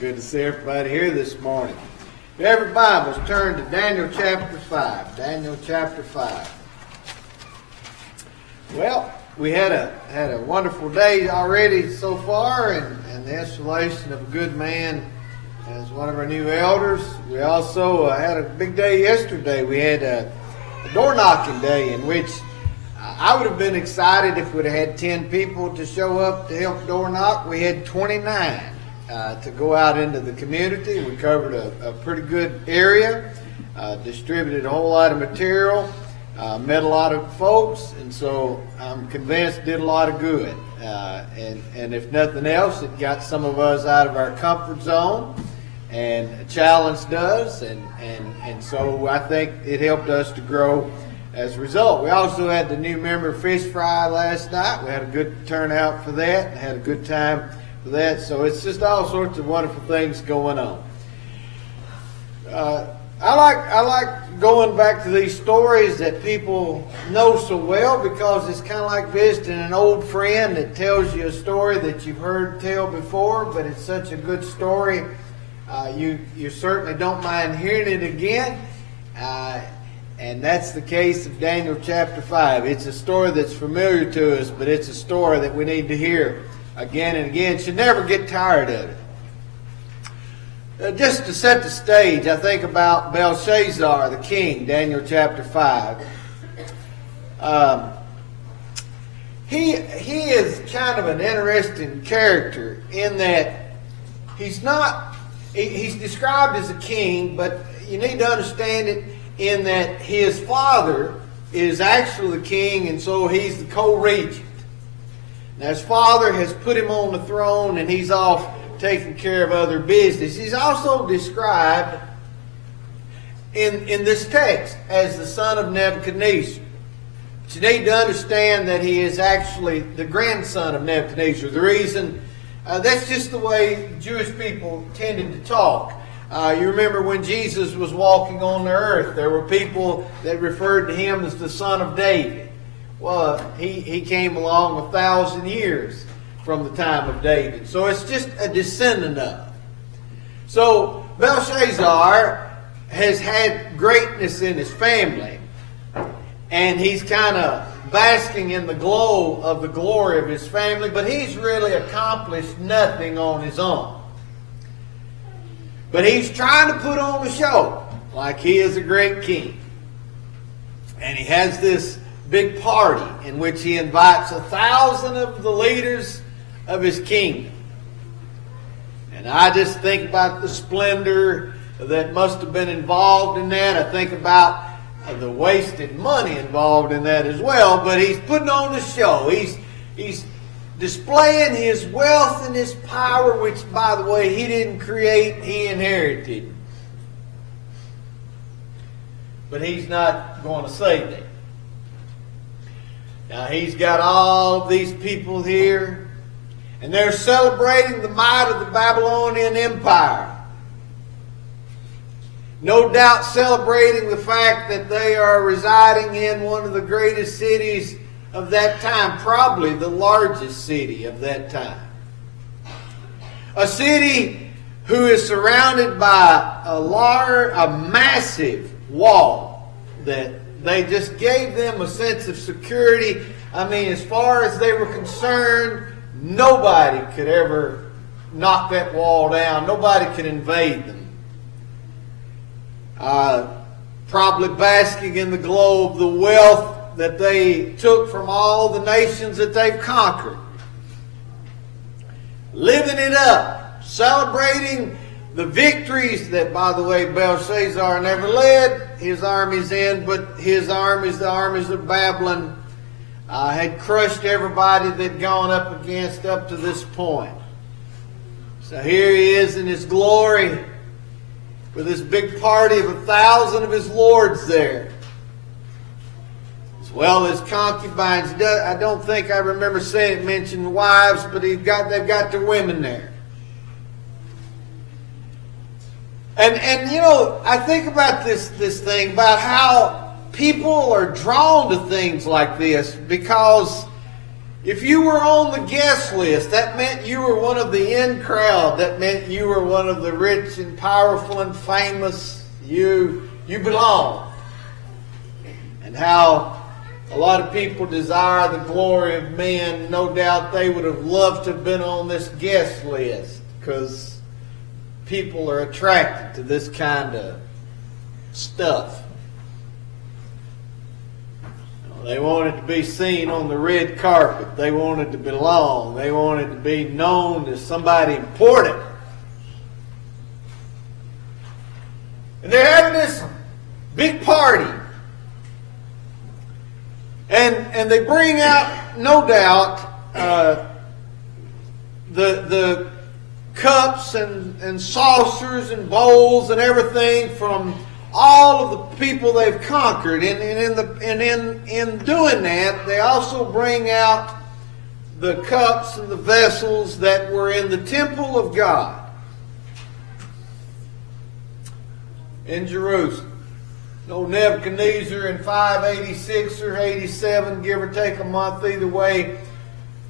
Good to see everybody here this morning. If you have your Bibles, turn to Daniel chapter 5. Daniel chapter 5. Well, we had a wonderful day already so far, and the installation of a good man as one of our new elders. We also had a big day yesterday. We had a door knocking day in which I would have been excited if we'd have had 10 people to show up to help door knock. We had 29 to go out into the community. We covered a pretty good area, distributed a whole lot of material, met a lot of folks, and so I'm convinced did a lot of good. And if nothing else, it got some of us out of our comfort zone and challenged us, and so I think it helped us to grow as a result. We also had the new member fish fry last night. We had a good turnout for that and had a good time for that. So it's just all sorts of wonderful things going on. I like going back to these stories that people know so well, because it's kind of like visiting an old friend that tells you a story that you've heard tell before, but it's such a good story. You certainly don't mind hearing it again. And that's the case of Daniel chapter 5. It's a story that's familiar to us, but it's a story that we need to hear again and again. Should never get tired of it. Just to set the stage, I think about Belshazzar, the king, Daniel chapter 5. He is kind of an interesting character in that he's described as a king, but you need to understand it in that his father is actually the king, and so he's the co-regent. Now his father has put him on the throne, and he's off taking care of other business. He's also described in this text as the son of Nebuchadnezzar. But you need to understand that he is actually the grandson of Nebuchadnezzar. The reason, that's just the way Jewish people tended to talk. You remember when Jesus was walking on the earth, there were people that referred to him as the son of David. Well, he came along 1,000 years from the time of David. So it's just a descendant of. So Belshazzar has had greatness in his family, and he's kind of basking in the glow of the glory of his family, but he's really accomplished nothing on his own. But he's trying to put on a show like he is a great king. And he has this big party in which he invites 1,000 of the leaders of his kingdom. And I just think about the splendor that must have been involved in that. I think about the wasted money involved in that as well. But he's putting on a show. He's displaying his wealth and his power, which, by the way, he didn't create, he inherited. But he's not going to say that. Now, he's got all of these people here, and they're celebrating the might of the Babylonian Empire. No doubt celebrating the fact that they are residing in one of the greatest cities of that time, probably the largest city of that time. A city who is surrounded by a massive wall that they just gave them a sense of security. I mean, as far as they were concerned, nobody could ever knock that wall down. Nobody could invade them. Probably basking in the glow of the wealth that they took from all the nations that they've conquered. Living it up, celebrating the victories that, by the way, Belshazzar never led his armies in, but his armies, the armies of Babylon, had crushed everybody they'd gone up against up to this point. So here he is in his glory with this big party of 1,000 of his lords there. Well, his concubines, I don't think I remember saying it mentioned wives, but they've got their women there. And you know, I think about this thing, about how people are drawn to things like this, because If you were on the guest list, that meant you were one of the in crowd. That meant you were one of the rich and powerful and famous. You belong. And how a lot of people desire the glory of men. No doubt they would have loved to have been on this guest list, because people are attracted to this kind of stuff. They wanted to be seen on the red carpet. They wanted to belong. They wanted to be known as somebody important. And they're having this big party. And they bring out, no doubt, the cups and saucers and bowls and everything from all of the people they've conquered. And in doing that, they also bring out the cups and the vessels that were in the temple of God in Jerusalem. No, Nebuchadnezzar in 586 or 87, give or take a month, either way,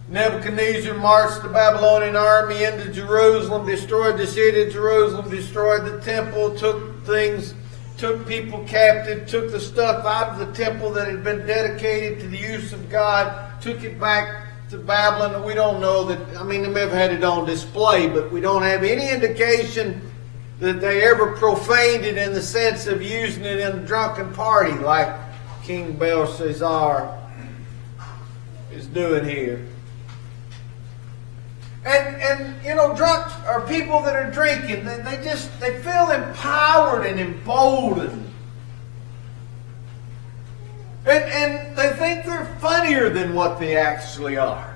Nebuchadnezzar marched the Babylonian army into Jerusalem, destroyed the city of Jerusalem, destroyed the temple, took people captive, took the stuff out of the temple that had been dedicated to the use of God, took it back to Babylon. And we don't know that, they may have had it on display, but we don't have any indication that they ever profaned it in the sense of using it in a drunken party like King Belshazzar is doing here. And drunks are people that are drinking. They feel empowered and emboldened. And they think they're funnier than what they actually are.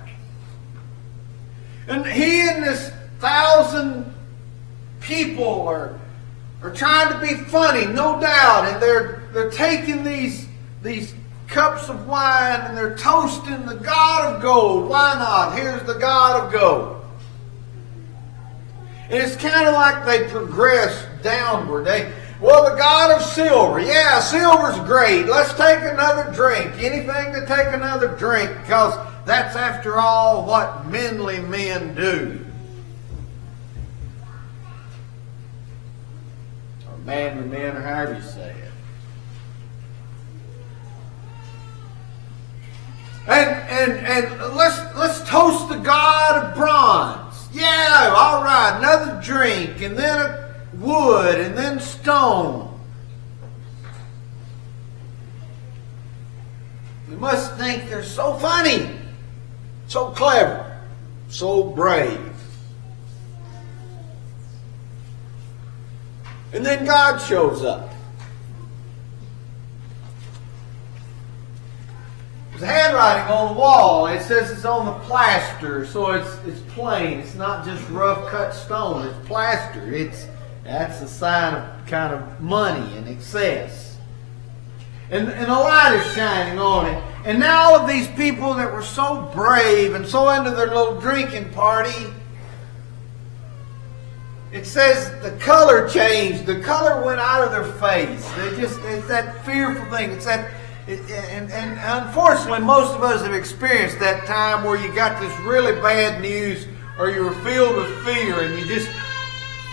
And he and this 1,000 people are trying to be funny, no doubt, and they're taking these cups of wine and they're toasting the God of gold. Why not? Here's the God of gold. And it's kind of like they progress downward. The God of silver. Yeah, silver's great. Let's take another drink. Anything to take another drink, because that's, after all, what manly men do. Or manly men, or however you say it. And let's toast the God of bronze. Yeah, all right, another drink, and then a wood, and then stone. You must think they're so funny, so clever, so brave. And then God shows up. There's handwriting on the wall. It says it's on the plaster, so it's plain. It's not just rough cut stone. It's plaster. That's a sign of kind of money and excess. And the light is shining on it. And now all of these people that were so brave and so into their little drinking party, it says the color changed. The color went out of their face. It's that fearful thing. It's that. And unfortunately, most of us have experienced that time where you got this really bad news, or you were filled with fear, and you just,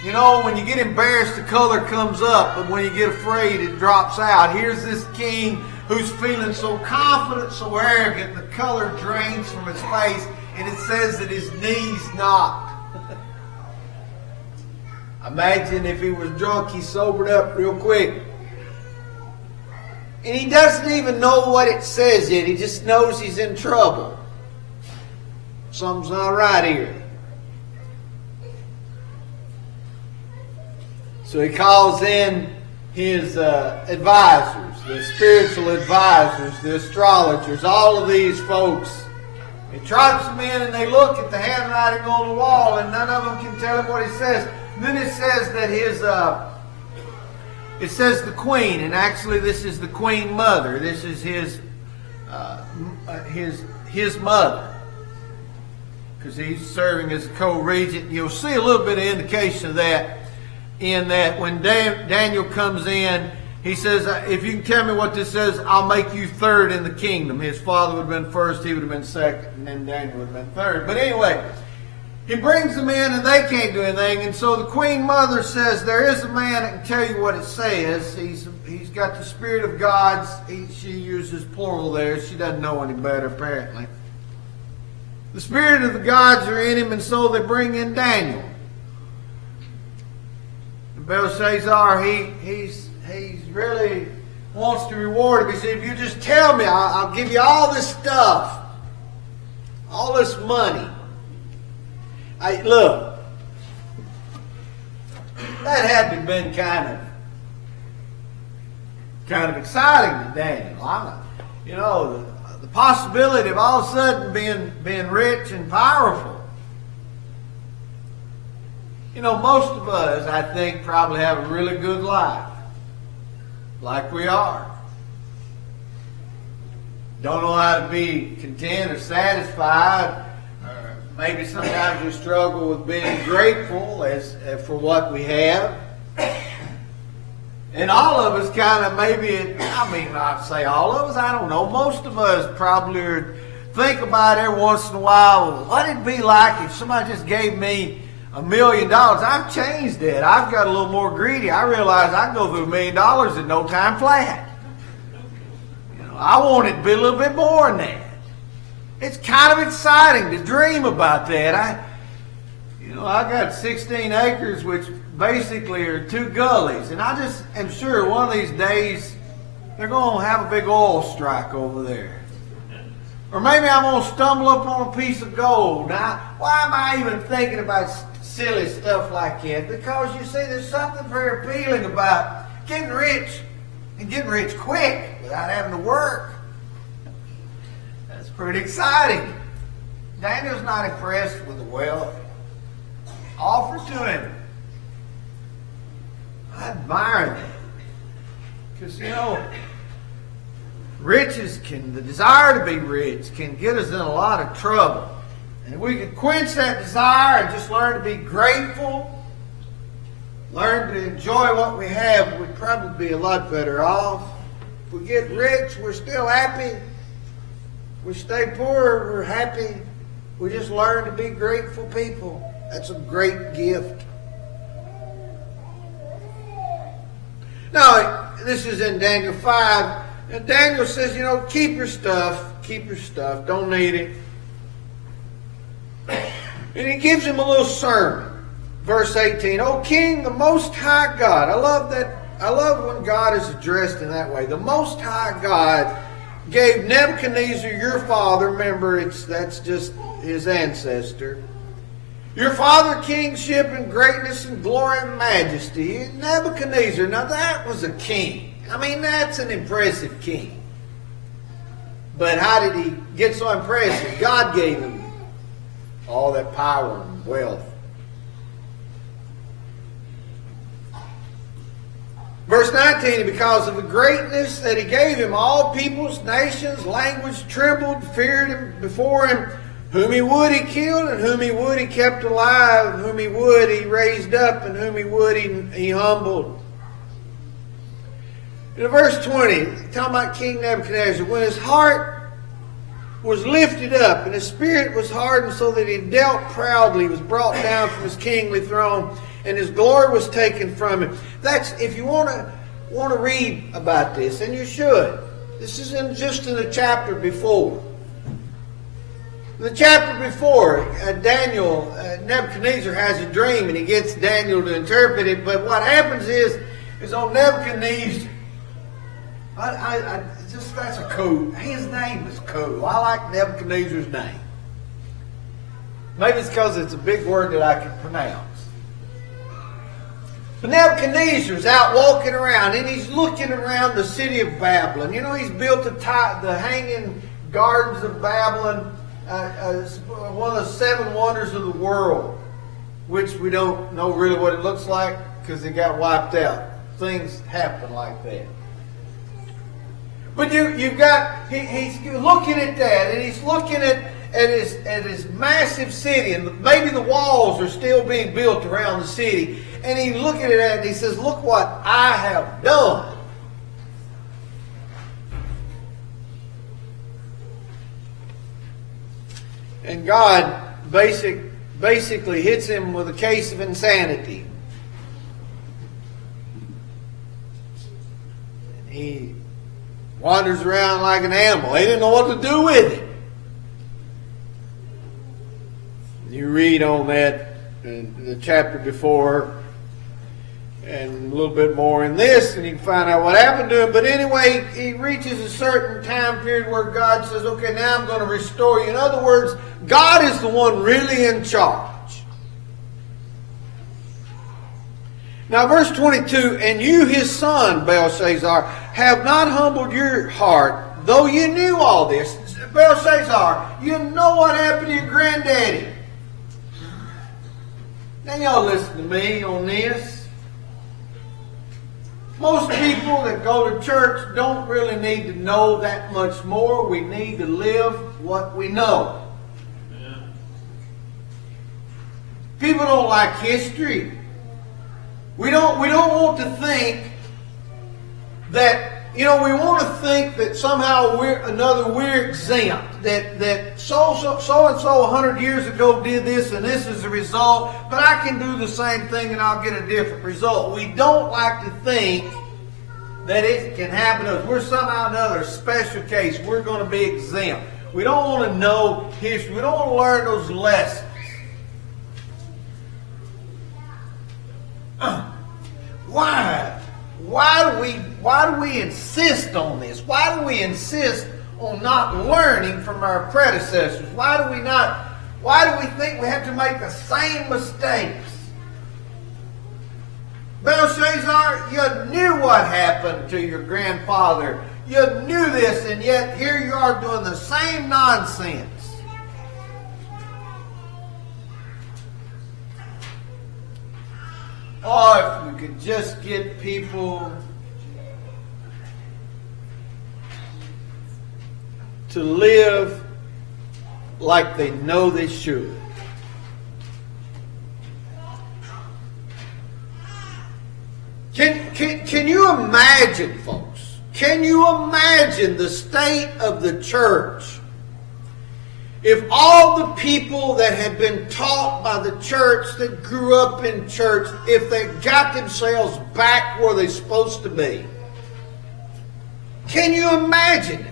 when you get embarrassed, the color comes up, but when you get afraid, it drops out. Here's this king who's feeling so confident, so arrogant, the color drains from his face, and it says that his knees knocked. Imagine if he was drunk, he sobered up real quick. And he doesn't even know what it says yet. He just knows he's in trouble. Something's not right here. So he calls in his advisors, the spiritual advisors, the astrologers, all of these folks. He trots them in, and they look at the handwriting on the wall, and none of them can tell him what he says. And then it says that it says the queen, and actually this is the queen mother. This is his mother, because he's serving as a co-regent. You'll see a little bit of indication of that in that when Daniel comes in, he says, if you can tell me what this says, I'll make you third in the kingdom. His father would have been first, he would have been second, and then Daniel would have been third. But anyway, he brings them in and they can't do anything. And so the queen mother says, there is a man that can tell you what it says. He's got the spirit of God. She uses plural there. She doesn't know any better, apparently. The spirit of the gods are in him, and so they bring in Daniel. And Belshazzar, he's really wants to reward him. He said, if you just tell me, I'll give you all this stuff, all this money. Look, that had to have been kind of exciting to Daniel. The possibility of all of a sudden being rich and powerful. Most of us, I think, probably have a really good life, like we are. Don't know how to be content or satisfied. Maybe sometimes we struggle with being grateful for what we have. And all of us kind of I'd say all of us, I don't know. Most of us probably think about every once in a while, what it'd be like if somebody just gave me $1 million. I've changed that. I've got a little more greedy. I realize I can go through $1 million in no time flat. I want it to be a little bit more than that. It's kind of exciting to dream about that. I got 16 acres, which basically are 2 gullies, and I just am sure one of these days they're going to have a big oil strike over there. Or maybe I'm going to stumble up on a piece of gold. Now, why am I even thinking about silly stuff like that? Because you see, there's something very appealing about getting rich, and getting rich quick without having to work. That's pretty exciting. Daniel's not impressed with the wealth offered to him. I admire that. Because, the desire to be rich can get us in a lot of trouble. And if we could quench that desire and just learn to be grateful, learn to enjoy what we have, we'd probably be a lot better off. If we get rich, we're still happy. If we stay poor, we're happy. We just learn to be grateful people. That's a great gift. Now, this is in Daniel 5. And Daniel says, keep your stuff. Don't need it. And he gives him a little sermon. Verse 18, O King, the Most High God. I love that. I love when God is addressed in that way. The Most High God gave Nebuchadnezzar, your father, remember, that's just his ancestor, your father kingship and greatness and glory and majesty. Nebuchadnezzar, now that was a king. That's an impressive king. But how did he get so impressive? God gave him all that power and wealth. Verse 19, because of the greatness that he gave him, all peoples, nations, language trembled, feared him before him. Whom he would he killed, and whom he would he kept alive, whom he would he raised up, and whom he would he humbled. In verse 20, talking about King Nebuchadnezzar, when his heart was lifted up and his spirit was hardened so that he dealt proudly, he was brought down from his kingly throne, and his glory was taken from him. That's, if you want to read about this, and you should. This is just in the chapter before. The chapter before, Nebuchadnezzar has a dream, and he gets Daniel to interpret it. But what happens is on Nebuchadnezzar, that's a cool. His name is cool. I like Nebuchadnezzar's name. Maybe it's because it's a big word that I can pronounce. But Nebuchadnezzar's out walking around, and he's looking around the city of Babylon. He's built the Hanging Gardens of Babylon. One of the 7 wonders of the world, which we don't know really what it looks like because it got wiped out. Things happen like that. But you've got, he's looking at that, and he's looking at his massive city, and maybe the walls are still being built around the city, and he's looking at that and he says, look what I have done. And God basically hits him with a case of insanity. And he wanders around like an animal. He didn't know what to do with it. You read on that in the chapter before and a little bit more in this, and you can find out what happened to him. But anyway, he reaches a certain time period where God says, okay, now I'm going to restore you. In other words, God is the one really in charge. Now, verse 22, and you, his son, Belshazzar, have not humbled your heart, though you knew all this. Belshazzar, you know what happened to your granddaddy. Now, y'all listen to me on this. Most people that go to church don't really need to know that much more. We need to live what we know. Yeah. People don't like history. We don't want to think that, we want to think that somehow we're exempt. That so and so 100 years ago did this and this is the result, but I can do the same thing and I'll get a different result. We don't like to think that it can happen to us. We're somehow another special case. We're going to be exempt. We don't want to know history. We don't want to learn those lessons. Why? Why do we insist on this? Why do we insist on not learning from our predecessors? Why do we think we have to make the same mistakes? Belshazzar, you knew what happened to your grandfather. You knew this, and yet here you are doing the same nonsense. Oh, if we could just get people to live like they know they should. Can you imagine, folks? Can you imagine the state of the church if all the people that had been taught by the church, that grew up in church, if they got themselves back where they're supposed to be? Can you imagine it?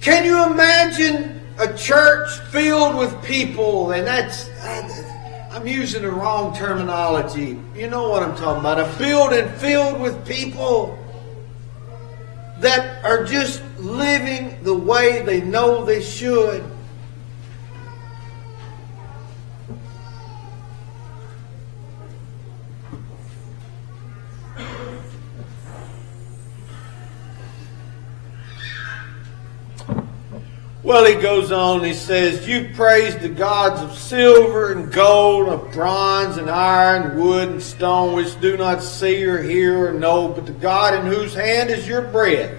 Can you imagine a church filled with people, and I'm using the wrong terminology. You know what I'm talking about. A building filled with people that are just living the way they know they should. Well, he goes on, he says, you praise the gods of silver and gold, of bronze and iron, wood and stone, which do not see or hear or know, but the God in whose hand is your bread,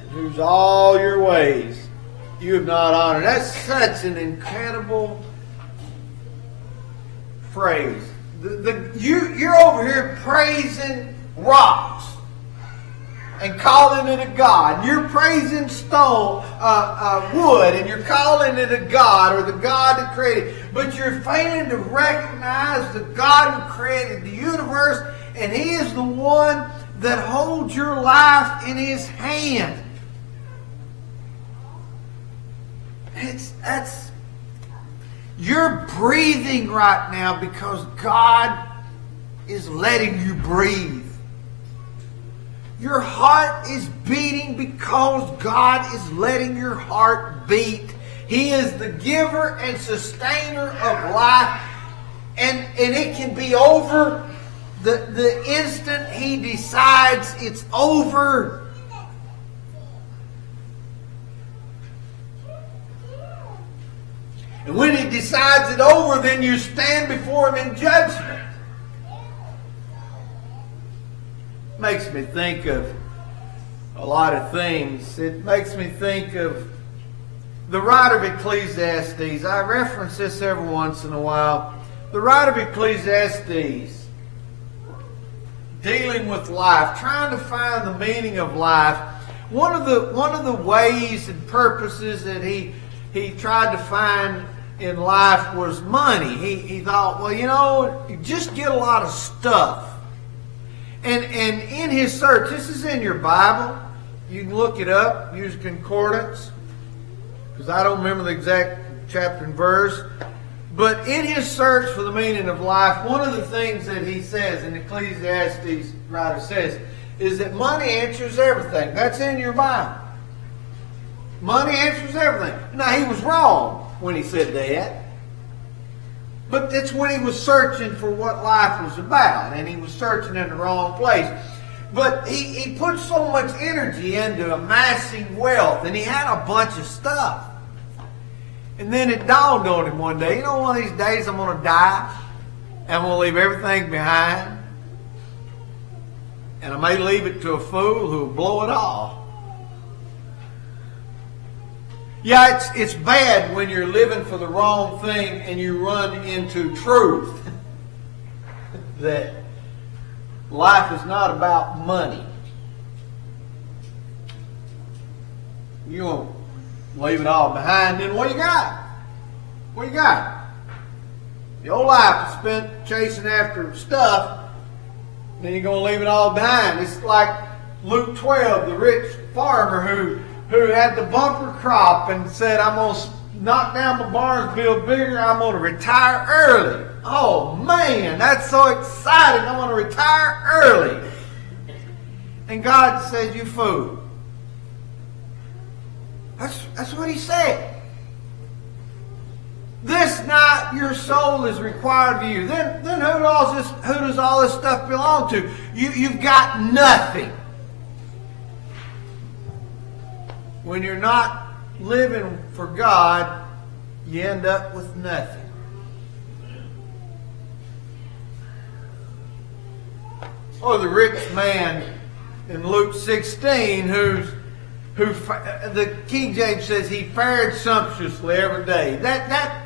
and whose all your ways you have not honored. That's such an incredible phrase. You're over here praising rocks and calling it a god. You're praising stone, wood, and you're calling it a god, or the God that created. But you're failing to recognize the God who created the universe, and He is the one that holds your life in His hand. You're breathing right now because God is letting you breathe. Your heart is beating because God is letting your heart beat. He is the giver and sustainer of life. And it can be over the instant He decides it's over. And when He decides it's over, then you stand before Him in judgment. Makes me think of a lot of things. It makes me think of the writer of Ecclesiastes. I reference this every once in a while. The writer of Ecclesiastes, dealing with life, trying to find the meaning of life. one of the ways and purposes that he tried to find in life was money. He thought, well, you just get a lot of stuff. And in his search, this is in your Bible. You can look it up, use concordance, because I don't remember the exact chapter and verse. But in his search for the meaning of life, one of the things that he says, and Ecclesiastes writer says, is that money answers everything. That's in your Bible. Money answers everything. Now, he was wrong when he said that. But that's when he was searching for what life was about. And he was searching in the wrong place. But he put so much energy into amassing wealth. And he had a bunch of stuff. And then it dawned on him one day, one of these days I'm going to die. And I'm going to leave everything behind. And I may leave it to a fool who will blow it all. Yeah, it's bad when you're living for the wrong thing and you run into truth. That life is not about money. You won't leave it all behind, then what do you got? What do you got? Your life is spent chasing after stuff, then you're going to leave it all behind. It's like Luke 12, the rich farmer who had the bumper crop and said, I'm going to knock down my barns, build bigger, I'm going to retire early. Oh man, that's so exciting. I'm going to retire early. And God says, you fool. That's what he said. This night your soul is required of you. Then who does all this stuff belong to? You've got nothing. When you're not living for God, you end up with nothing. Or the rich man in Luke 16 who the King James says he fared sumptuously every day. That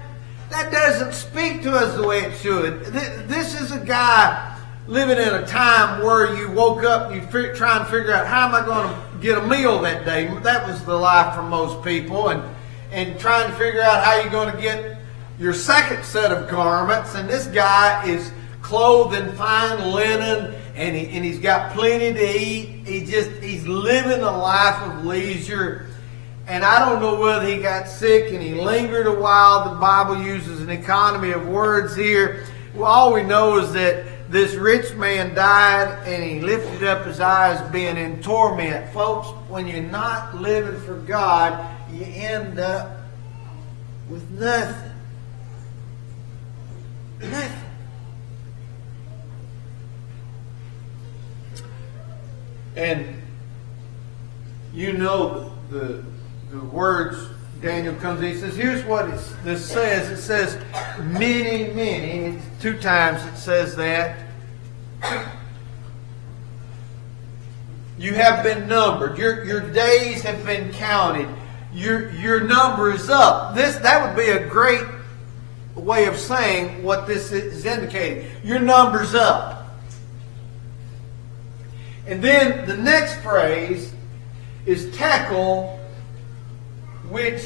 doesn't speak to us the way it should. This is a guy living in a time where you woke up and you try and figure out, how am I going to get a meal that day? That was the life for most people. And trying to figure out how you're going to get your second set of garments. And this guy is clothed in fine linen, and he's got plenty to eat. He's living a life of leisure. And I don't know whether he got sick and he lingered a while. The Bible uses an economy of words here. Well, all we know is that this rich man died and he lifted up his eyes being in torment. Folks, when you're not living for God, you end up with nothing. Nothing. And you know the words Daniel comes in. He says, here's what this says. It says, many, many. 2 times it says that. You have been numbered. Your days have been counted. Your number is up. That would be a great way of saying what this is indicating. Your number's up. And then the next phrase is tekel, which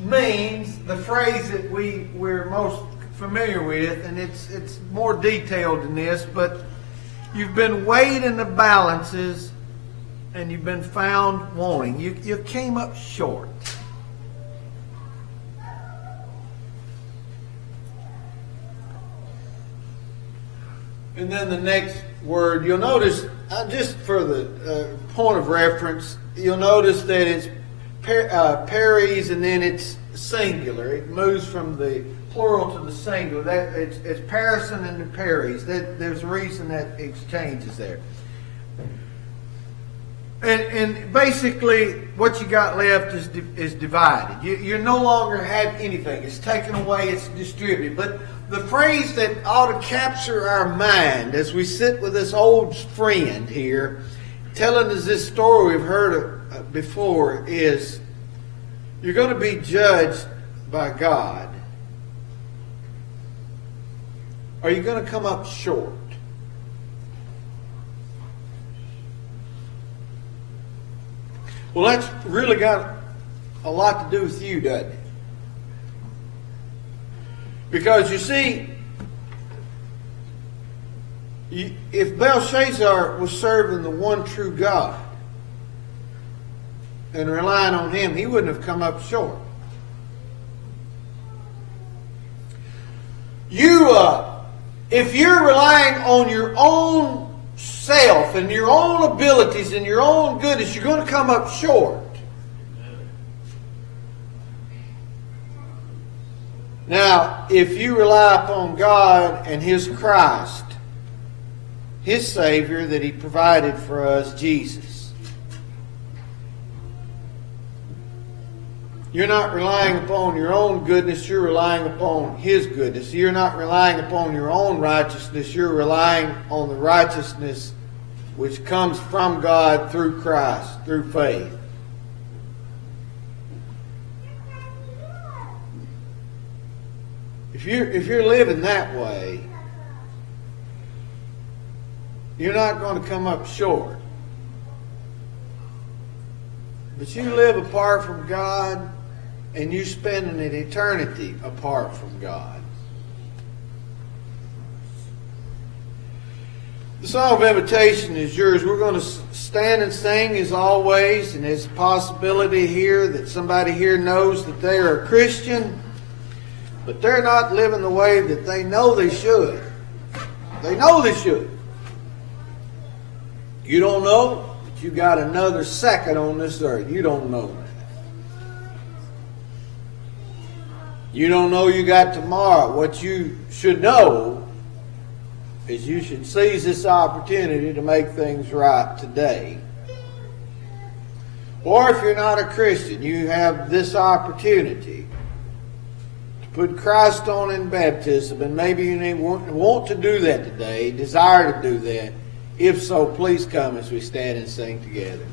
means the phrase that we're most familiar with, and it's more detailed than this, but you've been weighed in the balances and you've been found wanting. You came up short. And then the next word, you'll notice, just for the point of reference, you'll notice that it's peres and then it's singular. It moves from the plural to the singular. It's parison and the peres. There's a reason that exchanges there. And basically, what you got left is divided. You no longer have anything. It's taken away. It's distributed. But the phrase that ought to capture our mind as we sit with this old friend here, telling us this story we've heard before, is you're going to be judged by God. Are you going to come up short? Well, that's really got a lot to do with you, doesn't it? Because you see, if Belshazzar was serving the one true God and relying on him, he wouldn't have come up short. If you're relying on your own self and your own abilities and your own goodness, you're going to come up short. Now, if you rely upon God and His Christ, His Savior that He provided for us, Jesus, you're not relying upon your own goodness, you're relying upon His goodness. You're not relying upon your own righteousness, you're relying on the righteousness which comes from God through Christ, through faith. If you're living that way, you're not going to come up short. But you live apart from God, and you're spending an eternity apart from God. The song of invitation is yours. We're going to stand and sing as always, and there's a possibility here that somebody here knows that they are a Christian, but they're not living the way that they know they should. They know they should. You don't know, but you got another second on this earth. You don't know that. You don't know you got tomorrow. What you should know is you should seize this opportunity to make things right today. Or if you're not a Christian, you have this opportunity to put Christ on in baptism, and maybe you want to do that today, desire to do that. If so, please come as we stand and sing together.